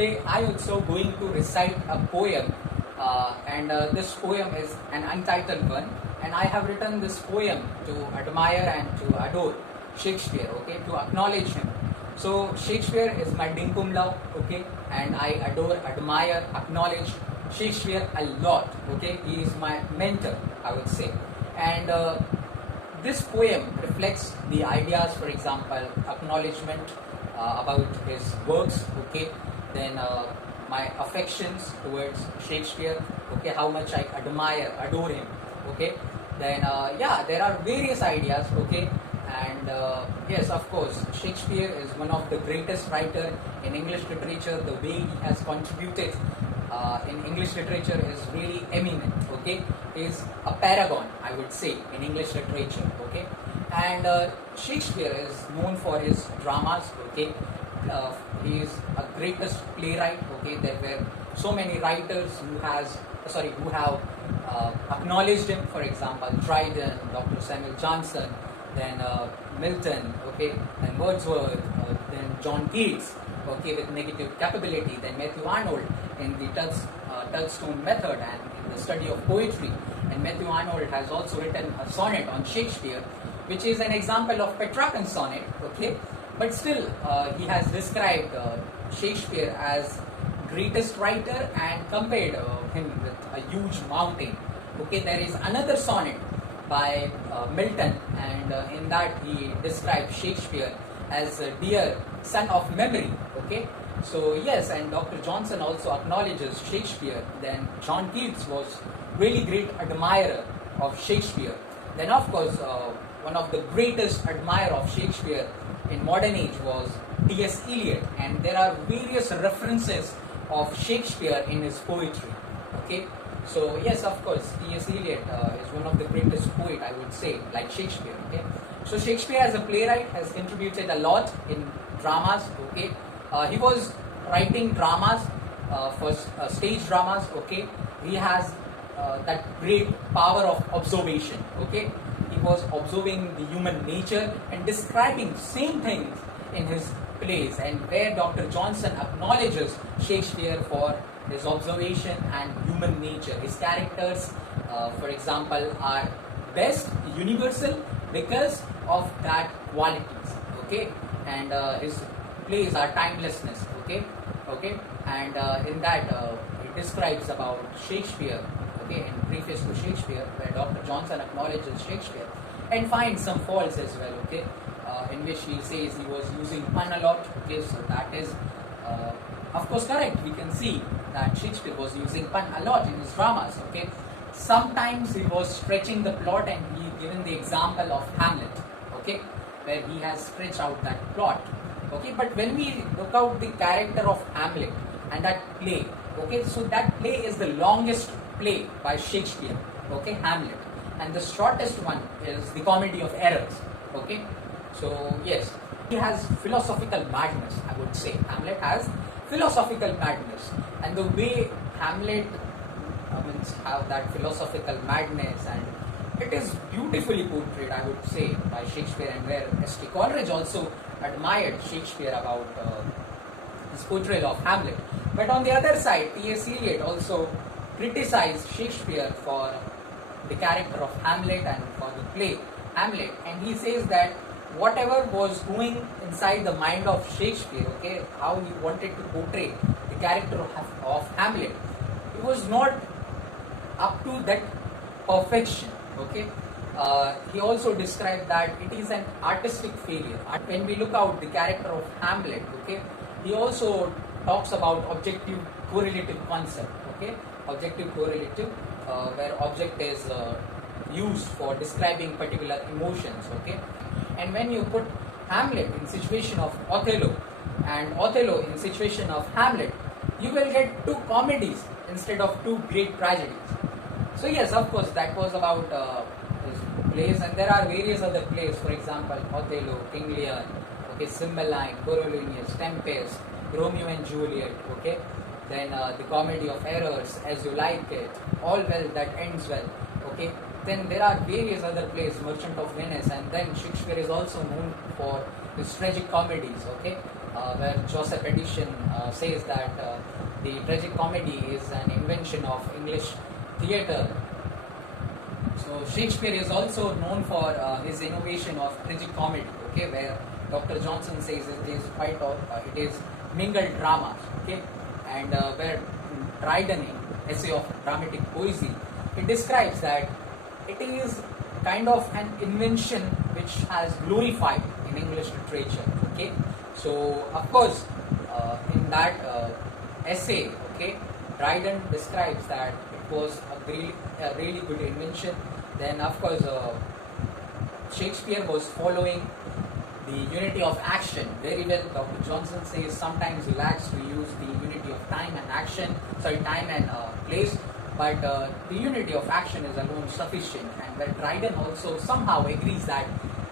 today I also going to recite a poem, and this poem is an untitled one, and I have written this poem to admire and to adore Shakespeare, okay, to acknowledge him. So Shakespeare is my dinkum love, okay, and I adore, admire, acknowledge Shakespeare a lot, okay. He is my mentor, I would say, and this poem reflects the ideas, for example, acknowledgement about his works, okay, then my affections towards Shakespeare, okay, how much I admire, adore him, okay, then yeah, there are various ideas, okay, and yes, of course, Shakespeare is one of the greatest writer in English literature. The way he has contributed in English literature is really eminent, okay. He is a paragon, I would say, in English literature, okay. And Shakespeare is known for his dramas, okay. He is a greatest playwright, okay. There were so many writers who have acknowledged him, for example, Dryden, Dr. Samuel Johnson, then Milton, okay, and Wordsworth, then John Keats, okay, with negative capability, then Matthew Arnold in the Touchstone method and in the study of poetry. And Matthew Arnold has also written a sonnet on Shakespeare, which is an example of Petrarchan sonnet, okay. But still, he has described Shakespeare as greatest writer and compared him with a huge mountain. Okay, there is another sonnet by Milton, and in that he describes Shakespeare as a dear son of memory. Okay, so yes, and Dr. Johnson also acknowledges Shakespeare. Then John Keats was really great admirer of Shakespeare. Then of course, one of the greatest admirer of Shakespeare in modern age was T.S. Eliot, and there are various references of Shakespeare in his poetry. Okay, so yes, of course, T.S. Eliot is one of the greatest poet, I would say, like Shakespeare. Okay, so Shakespeare as a playwright has contributed a lot in dramas. Okay, he was writing dramas, first stage dramas. Okay, he has that great power of observation. Okay, he was observing the human nature and describing same things in his plays, and where Dr. Johnson acknowledges Shakespeare for his observation and human nature. His characters, for example, are best, universal, because of that qualities, okay, and his plays are timelessness, okay, and in that he describes about Shakespeare, okay, in preface to Shakespeare, where Dr. Johnson acknowledges Shakespeare and finds some faults as well, okay, in which he says he was using pun a lot, okay, so that is of course correct. We can see that Shakespeare was using pun a lot in his dramas, okay. Sometimes he was stretching the plot, and he given the example of Hamlet, okay, where he has stretched out that plot, okay. But when we look out the character of Hamlet and that play, okay, so that play is the longest play by Shakespeare, okay, Hamlet, and the shortest one is the Comedy of Errors, okay. So yes, he has philosophical madness, I would say. Hamlet has philosophical madness, and the way Hamlet have that philosophical madness, and it is beautifully portrayed, I would say, by Shakespeare, and where S.T. Coleridge also admired Shakespeare about his portrayal of Hamlet. But on the other side, T.S. Eliot also criticized Shakespeare for the character of Hamlet and for the play Hamlet, and he says that whatever was going inside the mind of Shakespeare, okay, how he wanted to portray the character of Hamlet, it was not up to that perfection, okay. He also described that it is an artistic failure. When we look out the character of Hamlet, okay, he also talks about objective correlative concept, okay, objective correlative, where object is used for describing particular emotions, okay. And when you put Hamlet in situation of Othello and Othello in situation of Hamlet, you will get two comedies instead of two great tragedies. So yes, of course, that was about his plays, and there are various other plays, for example, Othello, King Lear, okay, Cymbeline, Coriolanus, Tempest, Romeo and Juliet, okay, then the Comedy of Errors, As You Like It, All Well That Ends Well, okay. Then there are various other plays, Merchant of Venice, and then Shakespeare is also known for his tragic comedies, okay. where Joseph Edison says that the tragic comedy is an invention of English theatre. So Shakespeare is also known for his innovation of tragic comedy, okay, where Dr. Johnson says it is it is mingled drama, okay, and where Dryden, in Essay of Dramatic Poesy, it describes that it is kind of an invention which has glorified in English literature, okay. So of course, in that essay, okay, Dryden describes that it was a really good invention. Then of course, Shakespeare was following the unity of action very well. Dr. Johnson says sometimes he lacks to use the unity of time and time and place, but the unity of action is alone sufficient. And where Dryden also somehow agrees that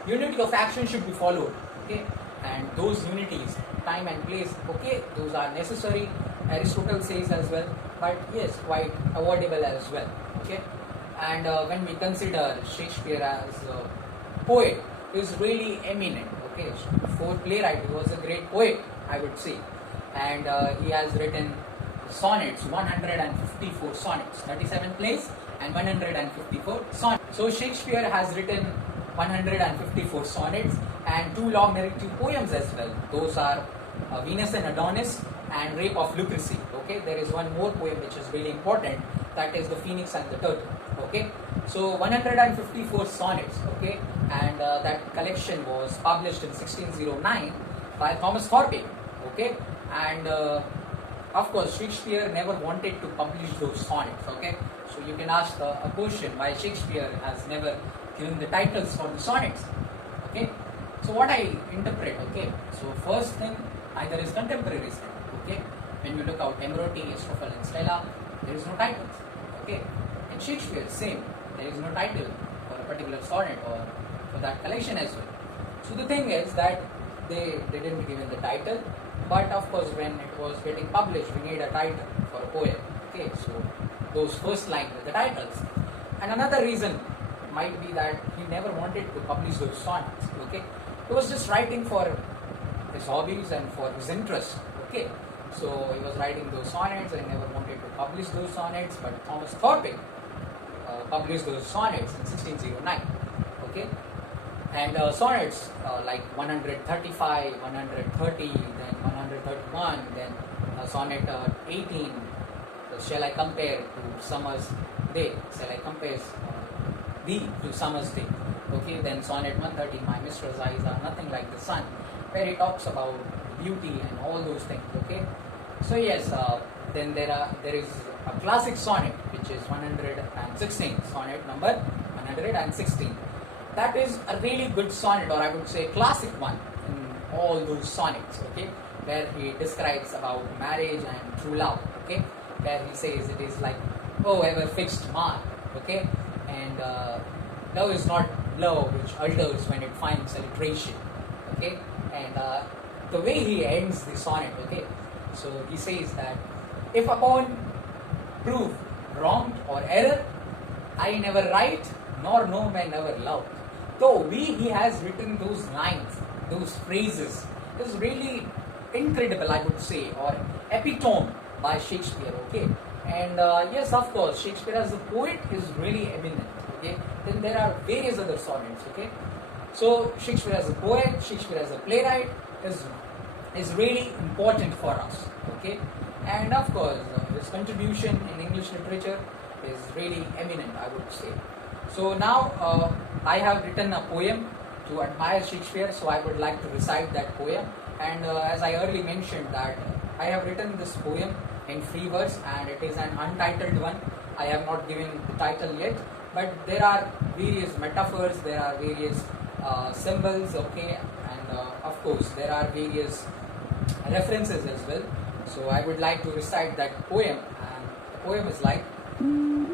unity of action should be followed, okay, and those unities, time and place, okay, those are necessary. Aristotle says as well, but yes, quite avoidable as well, okay. And when we consider Shakespeare as a poet, he is really eminent, okay. For playwright, he was a great poet, I would say, and he has written sonnets, 154 sonnets, 37 plays and 154 sonnets. So Shakespeare has written 154 sonnets and 2 long narrative poems as well. Those are Venus and Adonis and Rape of Lucrece. Okay, there is one more poem which is really important, that is the Phoenix and the Turtle. Okay, so 154 sonnets. Okay, and that collection was published in 1609 by Thomas Thorpe. Okay, and of course Shakespeare never wanted to publish those sonnets. Okay, so you can ask a question why Shakespeare has never given the titles for the sonnets. Okay, so what I interpret, okay, so first thing, either is contemporaries. Okay, when you look out Emeraude, Astrophel and Stella, there is no titles. Okay, and Shakespeare, same, there is no title for a particular sonnet or for that collection as well. So the thing is that they didn't give in the title, but of course when it was getting published, we need a title for a poem. Okay, so those first lines with the titles. And another reason might be that he never wanted to publish those sonnets. Okay, he was just writing for his hobbies and for his interest. Okay, so he was writing those sonnets and never wanted to publish those sonnets, but Thomas Thorpe published those sonnets in 1609. Okay, and sonnets like 135, 130, then 131, then sonnet 18, shall I compare to summer's day, shall I compare thee to summer's day. Okay, then sonnet 130, my mistress' eyes are nothing like the sun, where he talks about beauty and all those things. Okay, so yes, then there is a classic sonnet which is 116, sonnet number 116. That is a really good sonnet, or I would say classic one in all those sonnets. Okay, where he describes about marriage and true love. Okay, where he says it is like, oh, ever fixed mark. Okay, and love is not love which alters when it finds alliteration. Okay, and the way he ends the sonnet, okay, so he says that if upon proof wronged or error, I never write nor no man ever loved. Though he has written those lines, those phrases, is really incredible, I would say, or epitome by Shakespeare. Okay, and yes, of course, Shakespeare as a poet is really eminent. Okay, then there are various other sonnets. Okay, so Shakespeare as a poet, Shakespeare as a playwright is really important for us. Okay, and of course his contribution in English literature is really eminent, I would say. So now I have written a poem to admire Shakespeare, so I would like to recite that poem. And as I earlier mentioned that I have written this poem in free verse and it is an untitled one. I have not given the title yet, but there are various metaphors, there are various symbols, okay, and of course there are various references as well. So I would like to recite that poem, and the poem is like,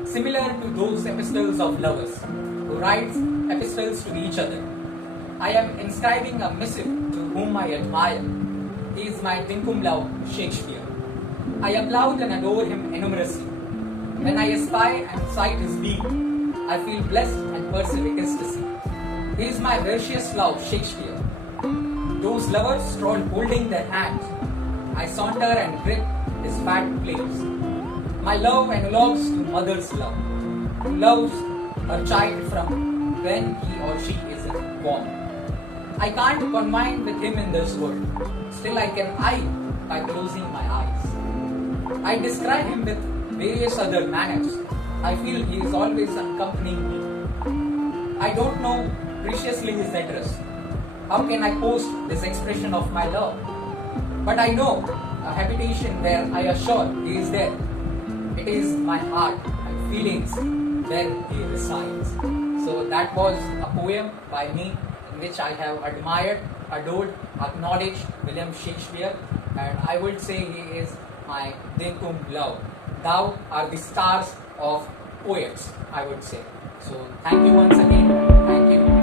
similar to those epistles of lovers who write epistles to each other, I am inscribing a missive to whom I admire. He is my dinkum love, Shakespeare. I applaud and adore him enumerously. When I espy and cite his being, I feel blessed and perceive ecstasy. He is my virtuous love, Shakespeare. Those lovers stroll holding their hands. I saunter and grip his fat place. My love analogues to mother's love, who loves her child from when he or she is born. I can't combine with him in this world, still I can eye by closing my eyes. I describe him with various other manners. I feel he is always accompanying me. I don't know preciously his address. How can I post this expression of my love? But I know a habitation where I assure he is there. It is my heart and feelings where he resides. So that was a poem by me in which I have admired, adored, acknowledged William Shakespeare, and I would say he is my Dinkum love. Thou are the stars of poets, I would say. So thank you once again. Thank you.